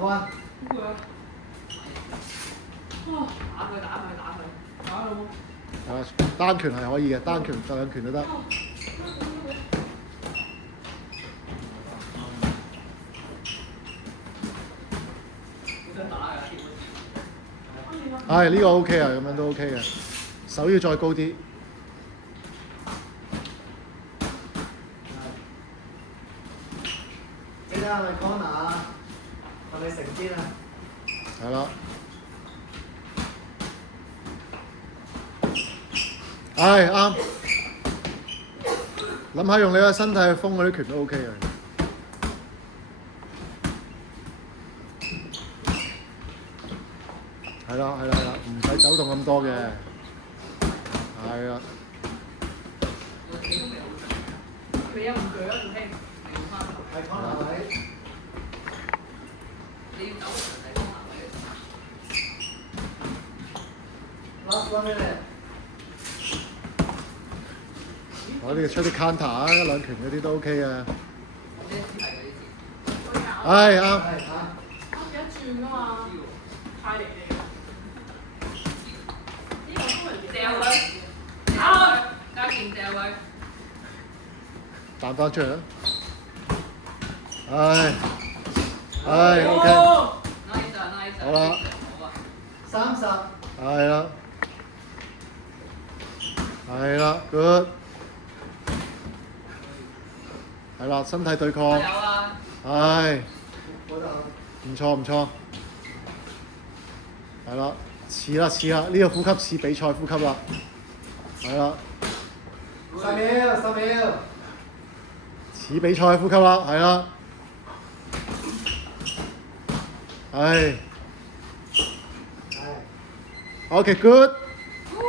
彎。會啊！打佢打佢打佢，打佢好冇？啊，單拳係可以嘅，單拳兩拳都得。係呢個 OK 啊，咁樣都 OK 嘅，手要再高啲。記得係咪 corner 啊？係咪成邊啊？係啦。係啱。諗下用你個身體去封嗰啲拳都 OK 嘅。係啦，唔使走動咁多嘅。係啊。佢有唔鋸啊？仲聽？係 corner 位。你要走係 corner 位。Last 1 minute。我呢個出啲 counter 啊，一兩拳嗰啲都 OK 嘅。呢一支係嗰啲字。係啱。係啊。一轉㗎嘛，太離地啦！呢個都係掉佢，打佢，加件掉佢。彈翻出嚟啦！OK。Nice 啊 ，nice 啊！好啦。30。係啦。係啦 ，good。係啦，身體對抗。有啊。係。嗰度。唔錯。係啦，似啦，呢個呼吸似比賽呼吸啦。係啦。10秒。似比賽呼吸啦，係啦。係。OK，good。